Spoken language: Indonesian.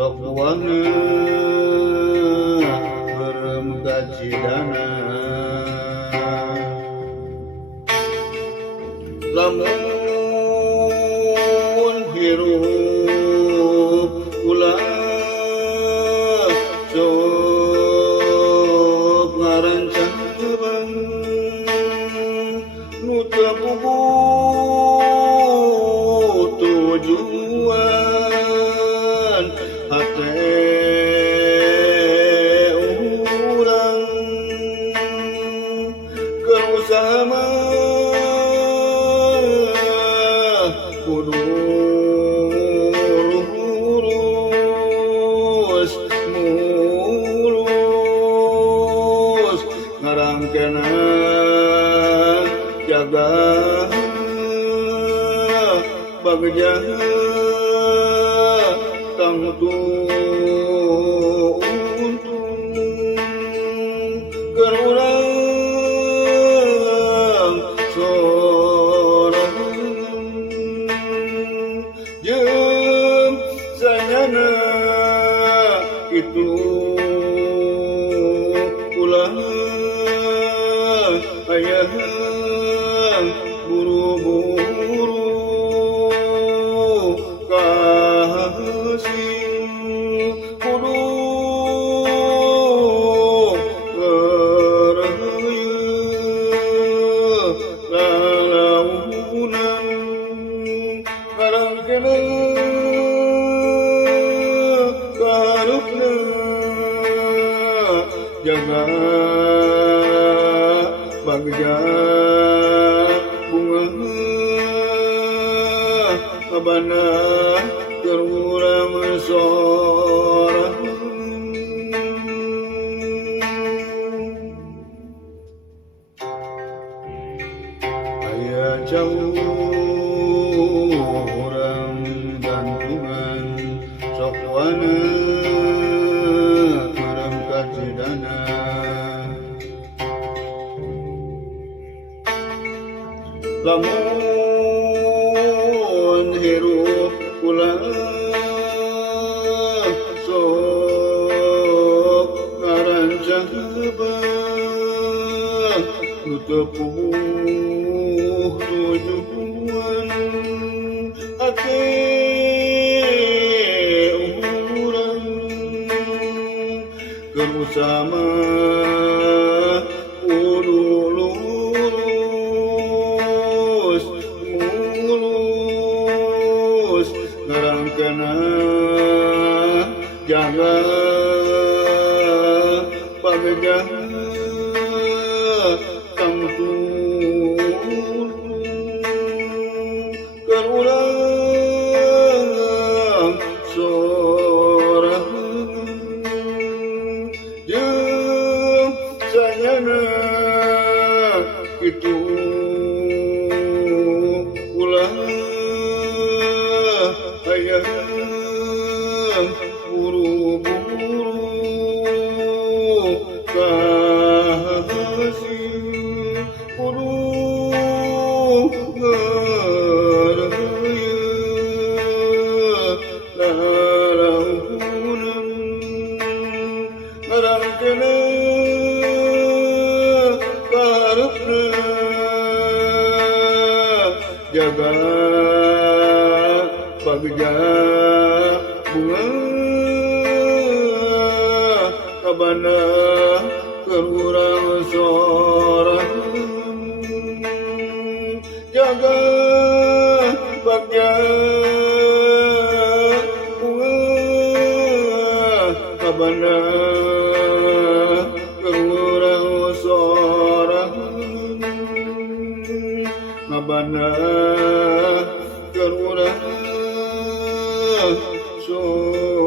sok buahna berem kacidana lamun hirup ulah sok ngarancang bang nu teu puguh tujuan hate urang keur usaha kudu mulus ngarangkena jaga bagja tang untung keur urang jeung sanyana itu ulah aya buru-buru kasih kudu gereuyeun lalaunan karangkena karupna jaga bagja bunga abana keur urang sorang aya jauh urang gantungan sok wana berem kacidana lamun hirup ulah sok ngarancang bang nu teu puguh tujuan hate urang keur usaha kudu lurus mulus ngarangkena jaga bagja tang untung keur urang sorang jeung sanyana itu ulah aya buru-buru kasih kudu gereuyeun lalaunan ngarangkena karupna jaga bagja bunga abana keur urang sorang jaga bagja bunga abana keur urang sorang abana keur urang sorang